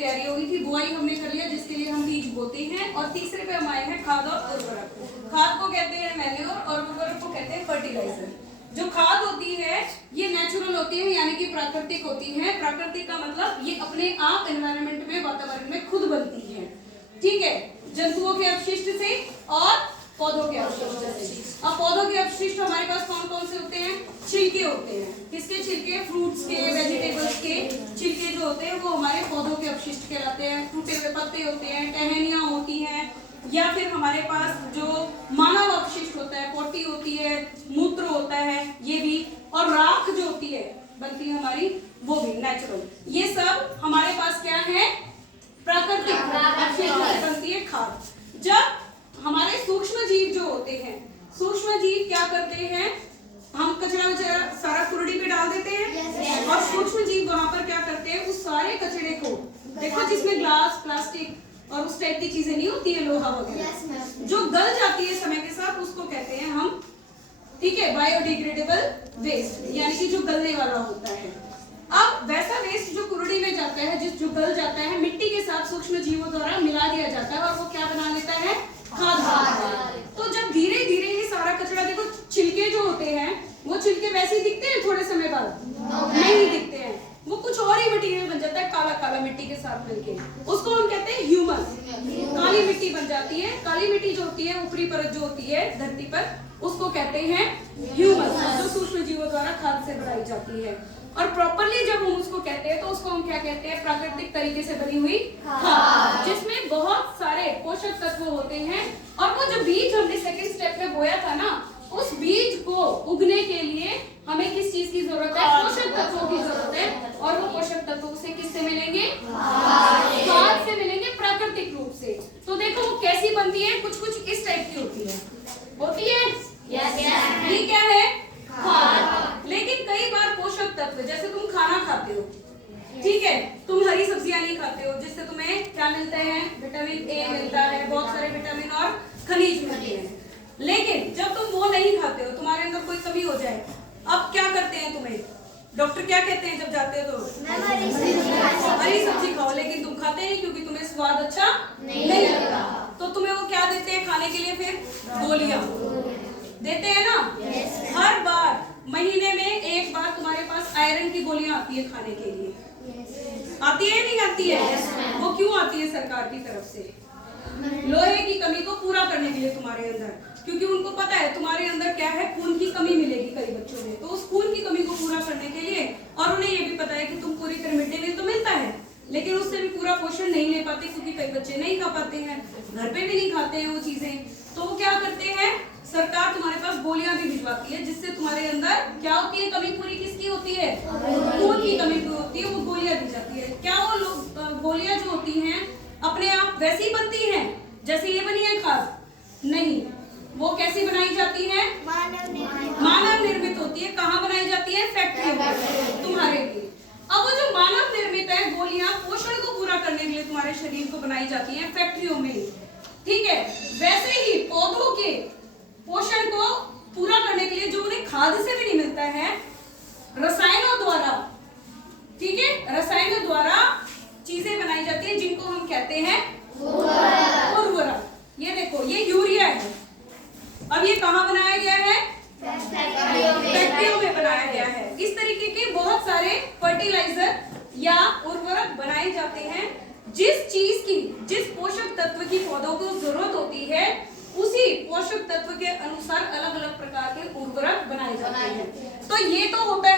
तैयारी हो गई थी, बुआई हमने कर लिया जिसके लिए हम बीज बोते हैं। और तीसरे पे हम आए हैं खाद और उर्वरक। खाद को कहते हैं मैन्योर और उर्वरक को कहते हैं फर्टिलाइजर। जो खाद होती है ये नेचुरल होती है, यानी कि प्राकृतिक होती है। प्राकृतिक का मतलब ये अपने आप एनवायरनमेंट में, वातावरण में खुद बनती है, ठीक है, जंतुओं के अपशिष्ट से और पौधों के अपशिष्ट से। अब पौधों के अपशिष्ट हमारे पास कौन कौन से होते हैं? छिलके होते हैं। किसके छिलके? फ्रूट्स के, वेजिटेबल्स के छिलके जो होते हैं वो हमारे पौधों के अपशिष्ट कहलाते हैं। टूटे हुए पत्ते होते हैं, टहनियां होती हैं, या फिर हमारे पास जो मानव अपशिष्ट होता है, पोटी होती है, मूत्र होता है, ये भी, और राख जो होती है बनती है हमारी, वो भी नेचुरल। ये सब हमारे पास क्या है? प्राकृतिक अपशिष्ट से बनती है खाद। जब हमारे सूक्ष्म जीव जो होते हैं, सूक्ष्म जीव क्या करते हैं? हम कचरा वचरा सारा कुरड़ी पे डाल देते हैं और सूक्ष्म जीव वहां पर क्या करते हैं? उस सारे कचरे को, देखो जिसमें ग्लास, प्लास्टिक और उस टाइप की चीजें नहीं होती है, लोहा वगैरह, जो गल जाती है समय के साथ, उसको कहते हैं हम, ठीक है, बायोडिग्रेडेबल वेस्ट, यानी कि जो गलने वाला होता है। अब वैसा वेस्ट जो कुरड़ी में जाता है, जो गल जाता है, मिट्टी के साथ सूक्ष्म जीवों द्वारा मिला दिया जाता है और वो क्या बना लेता है? खाद बनाता है। तो जब धीरे धीरे ये सारा कचरा, देखो छिलके जो होते हैं वो छिलके वैसे ही दिखते हैं थोड़े समय बाद? नहीं दिखते हैं, वो कुछ और ही मटेरियल बन जाता है, काला काला मिट्टी के साथ मिलके, उसको हम कहते हैं ह्यूमस। काली मिट्टी बन जाती है। काली मिट्टी जो होती है, ऊपरी परत जो होती है धरती पर, उसको कहते हैं ह्यूमस, जो सूक्ष्म जीवों द्वारा खाद से बनाई जाती है। और प्रॉपरली जब हम उसको कहते हैं तो उसको हम क्या कहते हैं? प्राकृतिक तरीके से बनी हुई खाद, जिसमें बहुत सारे पोषक तत्व होते हैं। और वो जो बीज हमने सेकंड स्टेप में बोया था ना, उस बीज को उगने के लिए हमें किस चीज की जरूरत है? पोषक तत्वों की जरूरत है। और वो पोषक तत्व से किससे मिलेंगे? खाद से मिलेंगे, प्राकृतिक रूप से। तो देखो वो कैसी बनती है? कुछ कुछ इस टाइप की होती है, होती है। ये क्या है? खाद। लेकिन कई बार पोषक तत्व, जैसे तुम खाना खाते हो, ठीक है, तुम हरी सब्जियां नहीं खाते हो, जिससे तुम्हें क्या मिलते हैं? विटामिन ए मिलता है, बहुत सारे विटामिन और खनिज मिलते हैं। लेकिन जब तुम वो नहीं खाते हो, तुम्हारे अंदर कोई कमी हो जाए, अब क्या करते हैं तुम्हें? डॉक्टर क्या कहते हैं जब जाते हो तो? हरी सब्जी खाओ, लेकिन तुम खाते नहीं क्योंकि तुम्हें स्वाद अच्छा नहीं लगता। तो तुम्हें वो क्या देते हैं खाने के लिए? फिर गोलियां देते हैं ना। हर बार महीने में एक बार तुम्हारे पास आयरन की गोलियां आती है खाने के लिए, आती है नहीं आती है? वो क्यों आती है? सरकार की तरफ से, लोहे की कमी को पूरा करने के लिए तुम्हारे अंदर, क्योंकि उनको पता है तुम्हारे अंदर क्या है, खून की कमी मिलेगी कई बच्चों में, तो उस खून की कमी को पूरा करने के लिए, और उन्हें ये भी पता है कि तुम पूरी तरह मिड डे मील तो मिलता है लेकिन उससे भी पूरा पोषण नहीं ले पाते, क्योंकि कई बच्चे नहीं खा पाते हैं, घर पे भी नहीं खाते हैं वो चीजें, तो वो क्या करते हैं? सरकार तुम्हारे पास गोलियां भी भिजवाती है, जिससे तुम्हारे अंदर क्या होती है? कमी पूरी किसकी होती है? खून की कमी पूरी होती है, वो गोलियां दी जाती है। क्या वो लोग गोलियां जो होती हैं अपने आप वैसी ही बनती हैं जैसे ये बनी है खाद? नहीं, वो कैसी बनाई जाती है? मानव निर्मित होती है। कहाँ बनाई जाती है? फैक्ट्री में तुम्हारे लिए। अब वो जो मानव निर्मित है गोलियां, पोषण को पूरा करने के लिए तुम्हारे शरीर को बनाई जाती है फैक्ट्रियों में, ठीक है। वैसे ही पौधों के पोषण को पूरा करने के लिए, जो उन्हें खाद से भी नहीं मिलता है, रसायनों द्वारा, ठीक है, रसायनों द्वारा चीजें बनाई जाती है, जिनको हम कहते हैं उर्वरक। ये देखो, ये यूरिया है। अब ये कहाँ बनाया गया है? फैक्ट्रियों में बनाया गया है। इस तरीके के बहुत सारे फर्टिलाइजर या उर्वरक बनाए जाते हैं, जिस चीज की, जिस पोषक तत्व की पौधों को जरूरत होती है, उसी पोषक तत्व के अनुसार अलग अलग प्रकार के उर्वरक बनाए जाते हैं। तो ये तो होता